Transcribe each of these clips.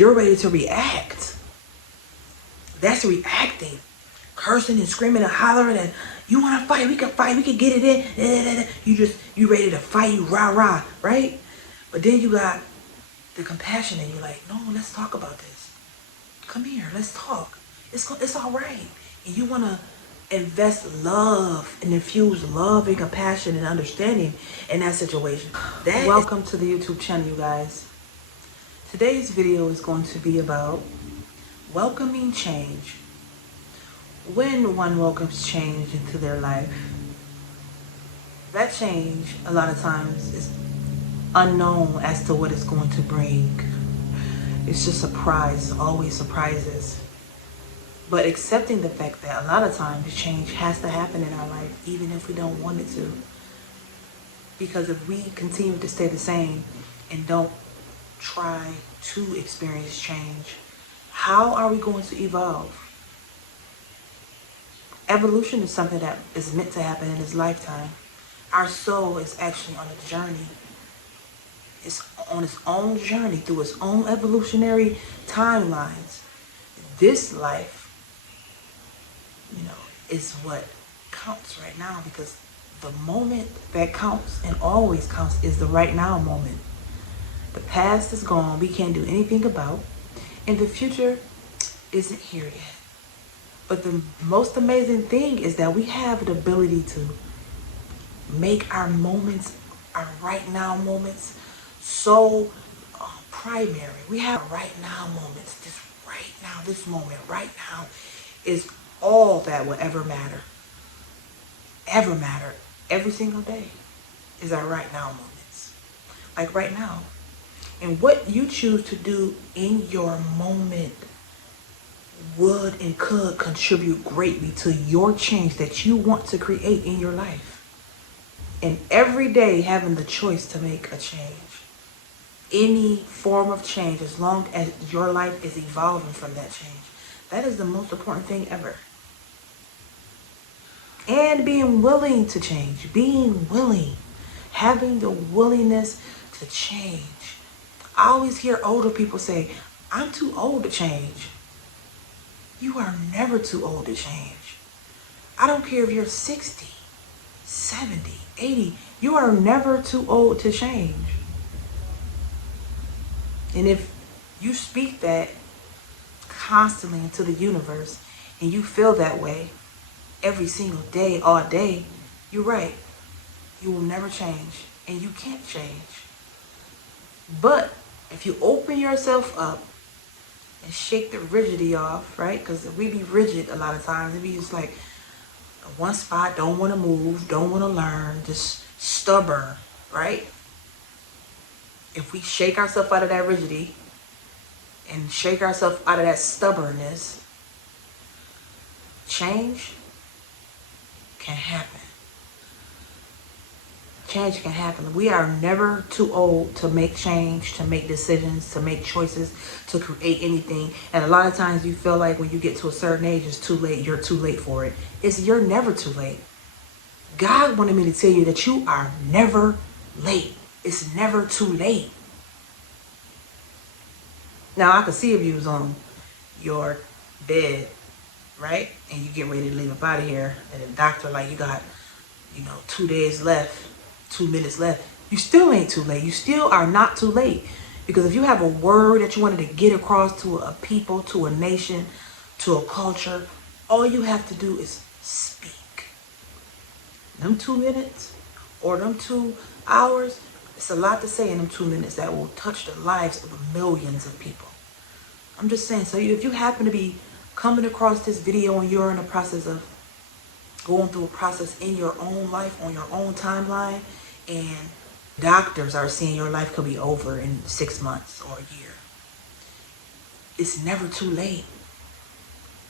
you're ready to react. That's reacting. Cursing and screaming and hollering and you want to fight, we can get it in. You ready to fight, you rah, right? But then you got the compassion and you're like, no, let's talk about this. Come here, let's talk. It's all right. And you want to invest love and infuse love and compassion and understanding in that situation. Welcome to the YouTube channel, you guys. Today's video is going to be about welcoming change. When one welcomes change into their life, that change a lot of times is unknown as to what it's going to bring. It's just surprise, always surprises. But accepting the fact that a lot of times change has to happen in our life, even if we don't want it to. Because if we continue to stay the same and don't try to experience change, how are we going to evolve? Evolution is something that is meant to happen in this lifetime. Our soul is actually on a journey. It's on its own journey through its own evolutionary timelines. This life, is what counts right now, because the moment that counts and always counts is the right now moment. The past is gone, we can't do anything about, and the future isn't here yet. But the most amazing thing is that we have the ability to make our moments, our right now moments, so primary. We have right now moments. This right now, this moment right now is all that will ever matter. Ever matter. Every single day is our right now moments. Like right now. And what you choose to do in your moment would and could contribute greatly to your change that you want to create in your life. And every day having the choice to make a change. Any form of change, as long as your life is evolving from that change. That is the most important thing ever. And being willing to change. Being willing. Having the willingness to change. I always hear older people say, I'm too old to change. You are never too old to change. I don't care if you're 60, 70, 80. You are never too old to change. And if you speak that constantly into the universe and you feel that way every single day, all day, you're right. You will never change and you can't change. But if you open yourself up and shake the rigidity off, right? Because we be rigid a lot of times. It be just like one spot, don't want to move, don't want to learn, just stubborn, right? If we shake ourselves out of that rigidity and shake ourselves out of that stubbornness, change can happen. Change can happen. We are never too old to make change, to make decisions, to make choices, to create anything. And a lot of times you feel like when you get to a certain age, it's too late. You're too late for it. You're never too late. God wanted me to tell you that you are never late. It's never too late. Now, I could see if you was on your bed, right? And you get ready to leave up out of here. And the doctor, like, you got, 2 days left. 2 minutes left. You still ain't too late. You still are not too late. Because if you have a word that you wanted to get across to a people, to a nation, to a culture, all you have to do is speak. Them 2 minutes or them 2 hours, it's a lot to say in them 2 minutes that will touch the lives of millions of people. I'm just saying, so if you happen to be coming across this video and you're in the process of going through a process in your own life, on your own timeline, and doctors are saying your life could be over in 6 months or a year. It's never too late.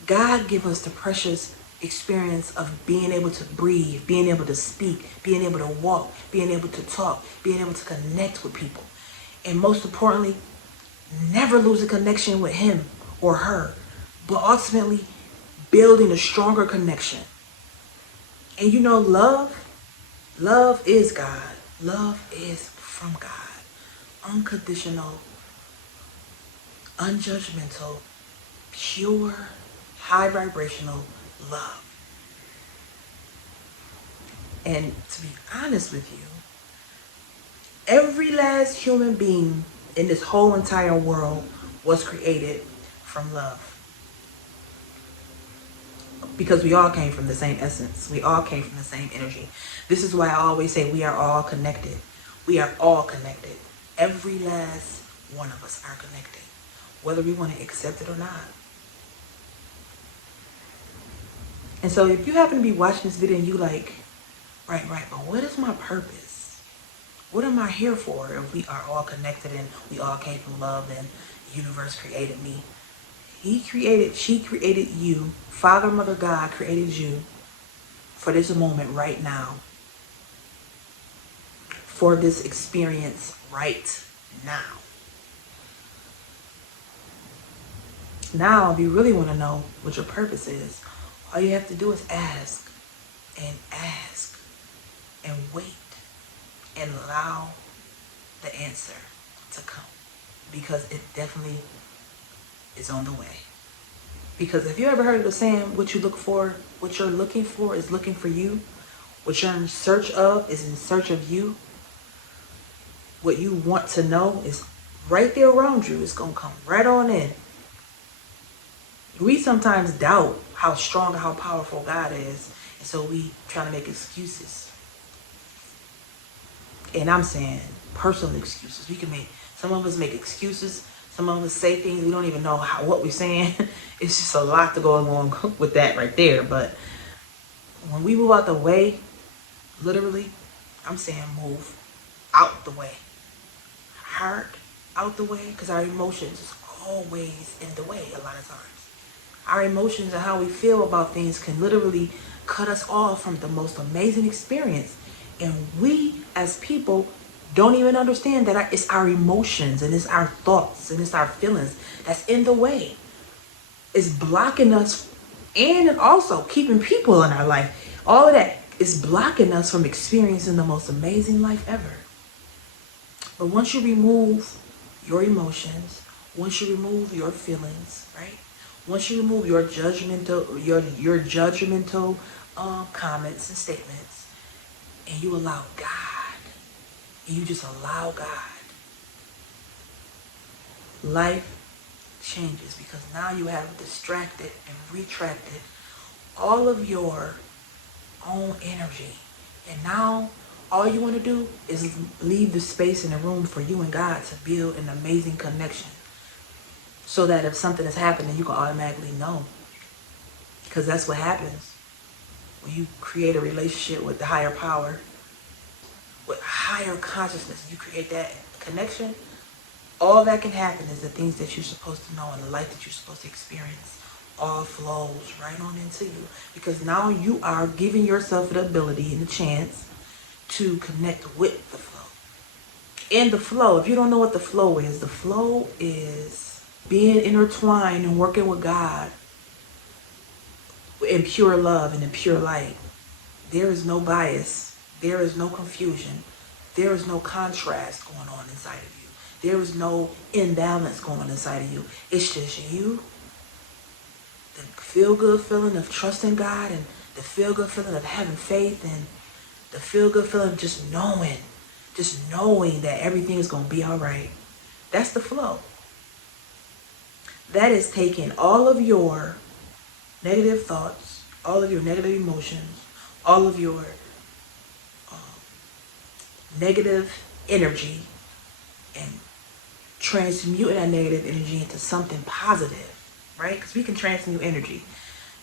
God give us the precious experience of being able to breathe, being able to speak, being able to walk, being able to talk, being able to connect with people. And most importantly, never lose a connection with him or her, but ultimately building a stronger connection. And love is God. Love is from God. Unconditional unjudgmental, pure, high vibrational love. And to be honest with you, every last human being in this whole entire world was created from love. Because we all came from the same essence. We all came from the same energy. This is why I always say we are all connected. We are all connected. Every last one of us are connected, whether we want to accept it or not. And so if you happen to be watching this video and you like, right, but what is my purpose? What am I here for if we are all connected and we all came from love and the universe created me? She created you. Father, Mother, God created you for this moment right now. For this experience right now. Now, if you really want to know what your purpose is, all you have to do is ask and wait and allow the answer to come, because it definitely is on the way. Because if you ever heard of the saying, what you're looking for is looking for you. What you're in search of is in search of you. What you want to know is right there around you. It's going to come right on in. We sometimes doubt how strong and how powerful God is. And so we try to make excuses. And I'm saying personal excuses. Some of us make excuses. Some of us say things we don't even know what we're saying. It's just a lot to go along with that right there. But when we move out the way, literally, I'm saying move out the way. Heart out the way, because our emotions is always in the way a lot of times. Our emotions and how we feel about things can literally cut us off from the most amazing experience. And we as people don't even understand that it's our emotions and it's our thoughts and it's our feelings that's in the way. It's blocking us and also keeping people in our life. All of that is blocking us from experiencing the most amazing life ever. But once you remove your emotions, once you remove your feelings, right? Once you remove your judgmental comments and statements, and you allow God, and you just allow God, life changes, because now you have distracted and retracted all of your own energy. And now all you want to do is leave the space in the room for you and God to build an amazing connection. So that if something is happening, you can automatically know. Because that's what happens when you create a relationship with the higher power, with higher consciousness. You create that connection. All that can happen is the things that you're supposed to know and the life that you're supposed to experience all flows right on into you. Because now you are giving yourself the ability and the chance to connect with the flow. In the flow, if you don't know what the flow is being intertwined and working with God in pure love and in pure light. There is no bias. There is no confusion. There is no contrast going on inside of you. There is no imbalance going on inside of you. It's just you, the feel-good feeling of trusting God, and the feel-good feeling of having faith, and the feel-good feeling of just knowing that everything is going to be all right. That's the flow. That is taking all of your negative thoughts, all of your negative emotions, all of your negative energy, and transmuting that negative energy into something positive, right? Because we can transmute energy.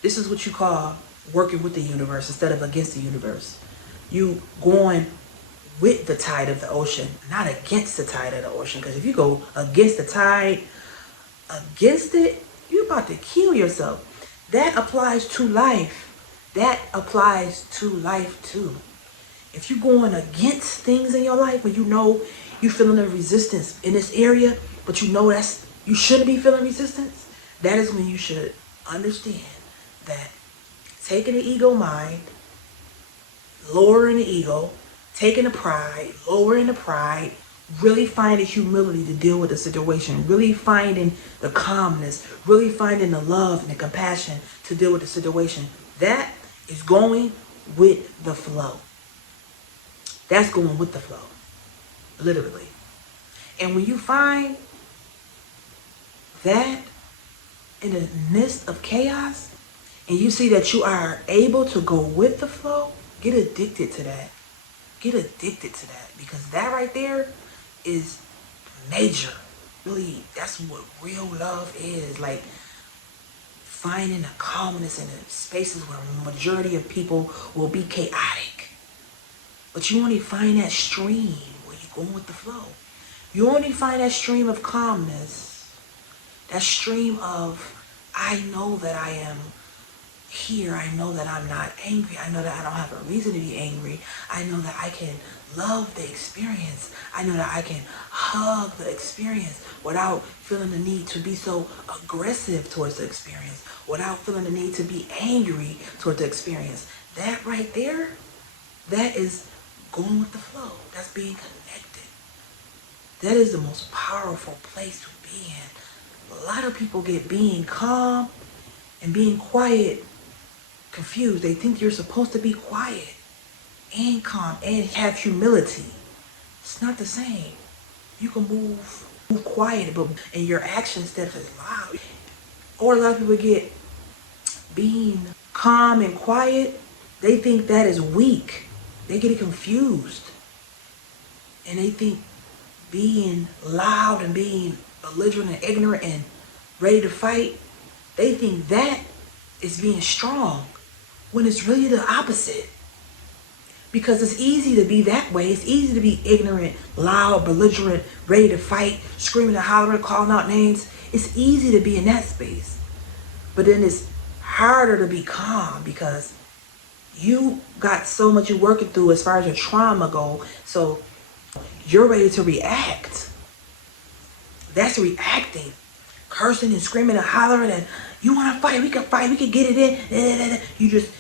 This is what you call working with the universe instead of against the universe. You going with the tide of the ocean, not against the tide of the ocean. Because if you go against the tide, against it, you're about to kill yourself. That applies to life. That applies to life too. If you're going against things in your life, when you know you're feeling a resistance in this area, but you know you shouldn't be feeling resistance, that is when you should understand that taking the ego mind, lowering the ego, taking the pride, lowering the pride, really finding humility to deal with the situation, really finding the calmness, really finding the love and the compassion to deal with the situation. That is going with the flow. That's going with the flow, literally. And when you find that in the midst of chaos, and you see that you are able to go with the flow, get addicted to that. Get addicted to that, because that right there is major. Really, that's what real love is. Like finding a calmness in the spaces where the majority of people will be chaotic. But you only find that stream where you're going with the flow. You only find that stream of calmness, that stream of, I know that I am here. I know that I'm not angry. I know that I don't have a reason to be angry. I know that I can love the experience. I know that I can hug the experience without feeling the need to be so aggressive towards the experience, without feeling the need to be angry towards the experience. That right there, that is going with the flow. That's being connected. That is the most powerful place to be in. A lot of people get being calm and being quiet confused. They think you're supposed to be quiet and calm and have humility. It's not the same. You can move quiet, but in your action steps is loud. Or a lot of people get being calm and quiet. They think that is weak. They get confused. And they think being loud and being belligerent and ignorant and ready to fight, they think that is being strong, when it's really the opposite. Because it's easy to be that way. It's easy to be ignorant, loud, belligerent, ready to fight, screaming and hollering, calling out names. It's easy to be in that space. But then it's harder to be calm, because you got so much you're working through as far as your trauma go. So you're ready to react. That's reacting. Cursing and screaming and hollering, and you want to fight, we can get it in.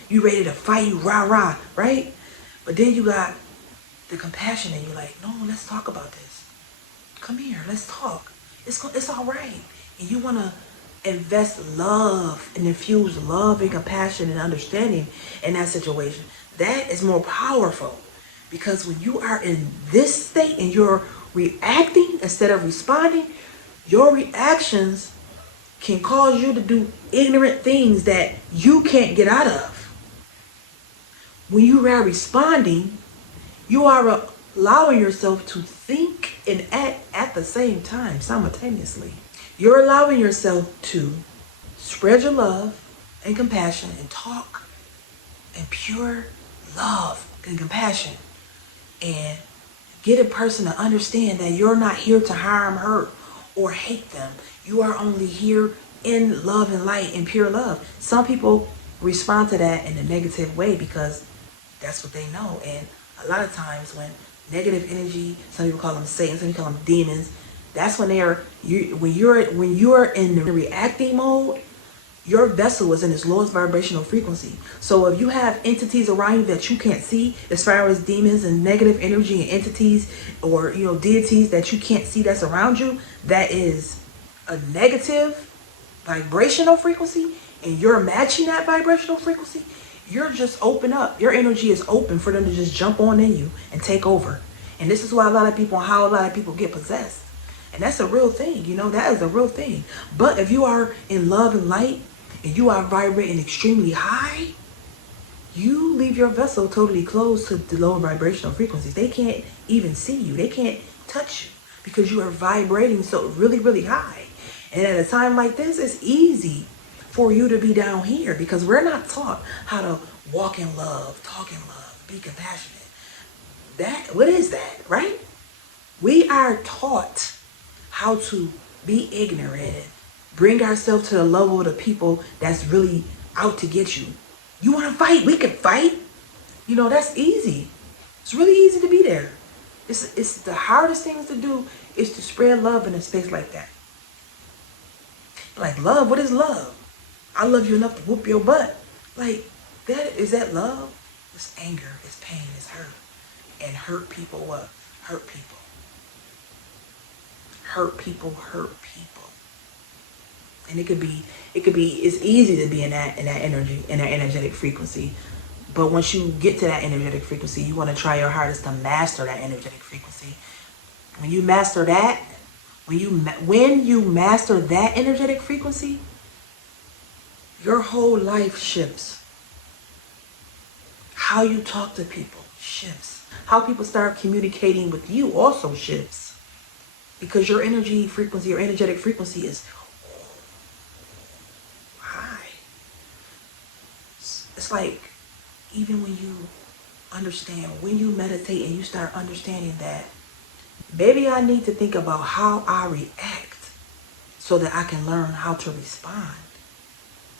You ready to fight, you rah, right? But then you got the compassion, and you're like, no, let's talk about this. Come here, let's talk. It's all right. And you want to invest love and infuse love and compassion and understanding in that situation. That is more powerful, because when you are in this state and you're reacting instead of responding, your reactions can cause you to do ignorant things that you can't get out of. When you are responding, you are allowing yourself to think and act at the same time, simultaneously. You're allowing yourself to spread your love and compassion and talk in pure love and compassion, and get a person to understand that you're not here to harm, hurt, or hate them. You are only here in love and light and pure love. Some people respond to that in a negative way because that's what they know. And a lot of times when negative energy, some people call them Satan, some people call them demons, that's when when you're in the reacting mode, your vessel is in its lowest vibrational frequency. So if you have entities around you that you can't see, as far as demons and negative energy and entities, or deities that you can't see that's around you, that is a negative vibrational frequency, and you're matching that vibrational frequency, you're just open up. Your energy is open for them to just jump on in you and take over. And this is why how a lot of people get possessed. And that's a real thing, that is a real thing. But if you are in love and light, and you are vibrating extremely high, you leave your vessel totally closed to the lower vibrational frequencies. They can't even see you. They can't touch you because you are vibrating so really, really high. And at a time like this, it's easy for you to be down here because we're not taught how to walk in love, talk in love, be compassionate. What is that, right? We are taught how to be ignorant, bring ourselves to the level of the people that's really out to get you. You want to fight? We can fight. That's easy. It's really easy to be there. It's the hardest things to do is to spread love in a space like that. Like love, what is love? I love you enough to whoop your butt. Like, is that love? It's anger, it's pain, it's hurt. And hurt people what? Hurt people. hurt people. And it's easy to be in that energy, in that energetic frequency. But once you get to that energetic frequency, you want to try your hardest to master that energetic frequency. When you master that, when you master that energetic frequency, your whole life shifts. How you talk to people shifts. How people start communicating with you also shifts. Because your energy frequency, your energetic frequency is high. It's like, even when you understand, when you meditate and you start understanding that, maybe I need to think about how I react so that I can learn how to respond.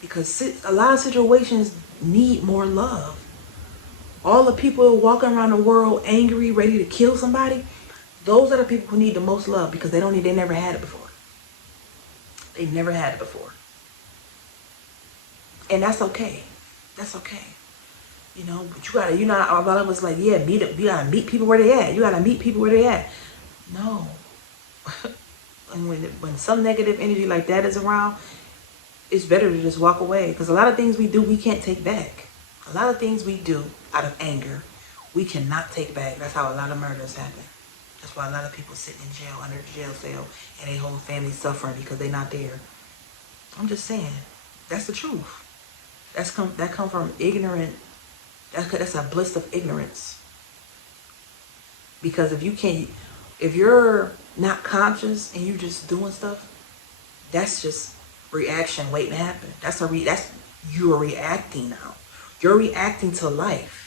Because a lot of situations need more love. All the people walking around the world angry, ready to kill somebody, those are the people who need the most love, because they never had it before. They never had it before. And that's okay. That's okay. You know, but you gotta, a lot of us like, yeah, you gotta meet people where they at. You gotta meet people where they at. No. And when some negative energy like that is around, it's better to just walk away. Because a lot of things we do, we can't take back. A lot of things we do out of anger, we cannot take back. That's how a lot of murders happen. That's why a lot of people sitting in jail, under the jail cell, and their whole family suffering because they're not there. I'm just saying, that's the truth. That come from ignorant. That's a bliss of ignorance. Because if you're not conscious and you just doing stuff, that's just reaction waiting to happen. You're reacting now. You're reacting to life.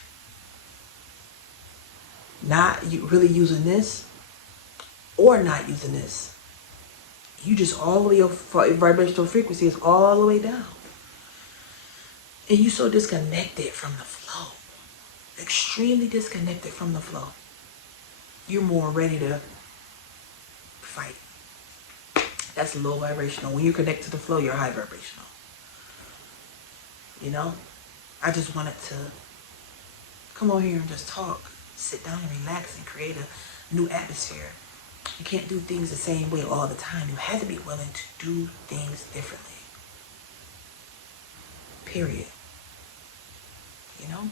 Not you really using this or not using this. You just all the way, your vibrational frequency is all the way down. And you so disconnected from the flow. Extremely disconnected from the flow. You're more ready to fight. That's low vibrational. When you connect to the flow, you're high vibrational. You know? I just wanted to come over here and just talk. Sit down and relax and create a new atmosphere. You can't do things the same way all the time. You have to be willing to do things differently. Period. You know?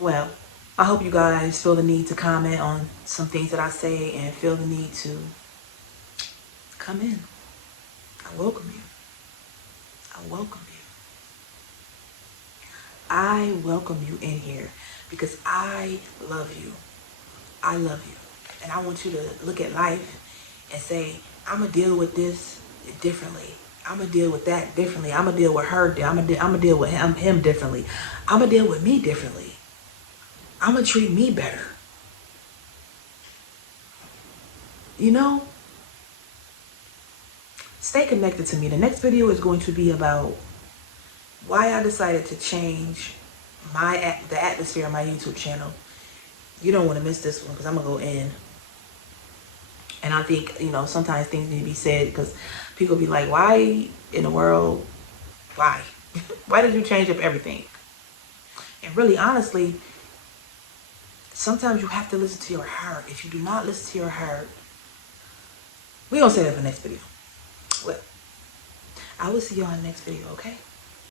Well, I hope you guys feel the need to comment on some things that I say and feel the need to come in. I welcome you. I welcome you. I welcome you in here because I love you. I love you. And I want you to look at life and say, I'm going to deal with this differently. I'm going to deal with that differently. I'm going to deal with her. I'm going to deal with him differently. I'm going to deal with me differently. I'm going to treat me better. You know? Stay connected to me. The next video is going to be about why I decided to change the atmosphere on my YouTube channel. You don't want to miss this one because I'm going to go in. And I think, sometimes things need to be said because people be like, why in the world? Why? Why did you change up everything? And really, honestly, sometimes you have to listen to your heart. If you do not listen to your heart, we're going to say that for the next video. Well, I will see you on the next video, okay?